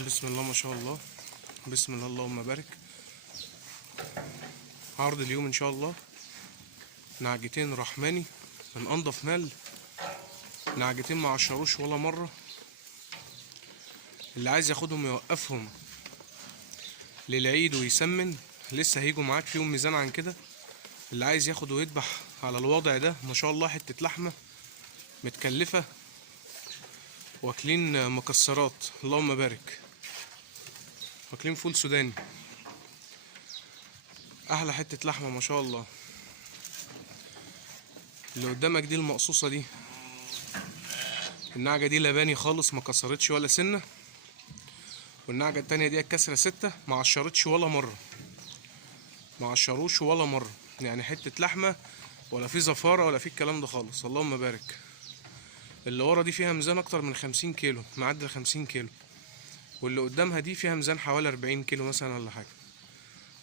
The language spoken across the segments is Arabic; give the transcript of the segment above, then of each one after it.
بسم الله ما شاء الله. بسم الله اللهم بارك. عرض اليوم ان شاء الله نعجتين رحماني من انضف مال، نعجتين ما عشروش ولا مره. اللي عايز ياخدهم يوقفهم للعيد ويسمن، لسه هيجوا معاك فيهم ميزان عن كده. اللي عايز ياخد ويذبح على الوضع ده ما شاء الله، حته لحمه متكلفه، واكلين مكسرات اللهم بارك، واكلين فول سوداني، احلى حته لحمه ما شاء الله. اللي قدامك دي المقصوصه دي، النعجه دي لباني خالص ما كسرتش ولا سنه، والنعجه التانيه دي الكسره 6 ما عشرتش ولا مره، ما عشروش ولا مره، يعني حته لحمه ولا في زفاره ولا في الكلام ده خالص اللهم بارك. اللي ورا دي فيها ميزان اكتر من 50 كيلو، معدل 50 كيلو، واللي قدامها دي فيها ميزان حوالي 40 كيلو مثلا ولا حاجه.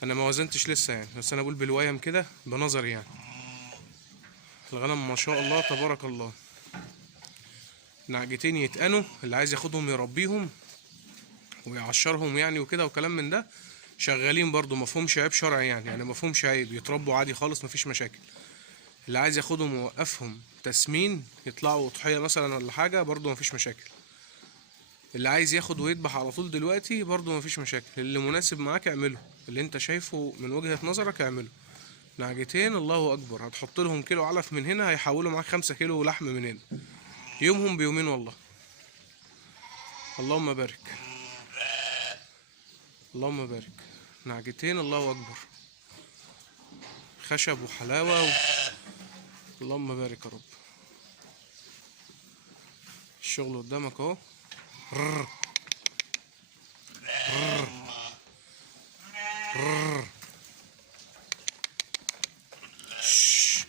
انا ما وزنتش لسه يعني، بس انا بقول بالويم كده بنظري يعني. الغنم ما شاء الله تبارك الله، نعجتين يتقنوا. اللي عايز ياخدهم يربيهم ويعشرهم يعني وكده وكلام من ده، شغالين برضو مفهومش عيب شرعي يعني مفهومش عيب، يتربوا عادي خالص مفيش مشاكل. اللي عايز ياخدهم ويوقفهم تسمين يطلعوا اضحيه مثلا ولا حاجه برضو مفيش مشاكل. اللي عايز ياخد ويذبح على طول دلوقتي برضو مفيش مشاكل. اللي مناسب معاك اعمله، اللي انت شايفه من وجهة نظرك اعمله. نعجتين الله اكبر، هتحط لهم كيلو علف من هنا هيحولوا معاك 5 كيلو لحم من هنا، يومهم بيومين والله. اللهم بارك، اللهم بارك. نعجتين الله اكبر، خشب وحلاوة اللهم بارك يا رب. الشغل قدامك اهو. رر. رر. رر. شش.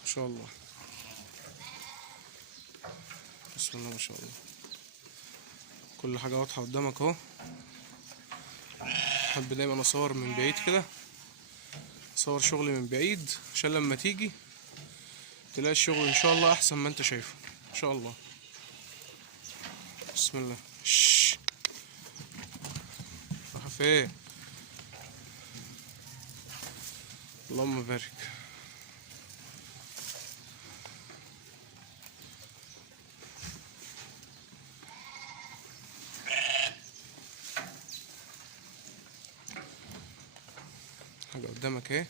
ما شاء الله، بسم الله ما شاء الله. كل حاجة واضحة قدامك اهو. بحب دايما اصور من بعيد كده، اصور شغلي من بعيد عشان لما تيجي تلاقي الشغل ان شاء الله احسن ما انت شايفه ان شاء الله. بسم الله. شش. راح فين؟ اللهم بارك. حاجة قدامك اهي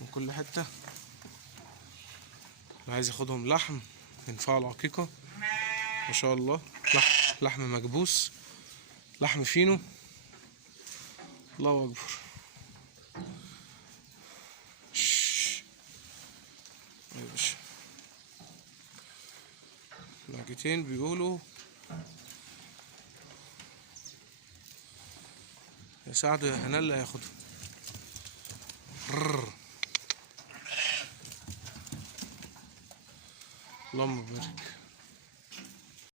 من كل حتة. اللي عايز ياخدهم لحم ينفعوا العقيقة ما شاء الله. لحم مكبوس، لحم فينو الله اكبر. يا باشا نعجتين بيقولوا يا سعد يا هنا اللي هياخدهم. اللهم بارك.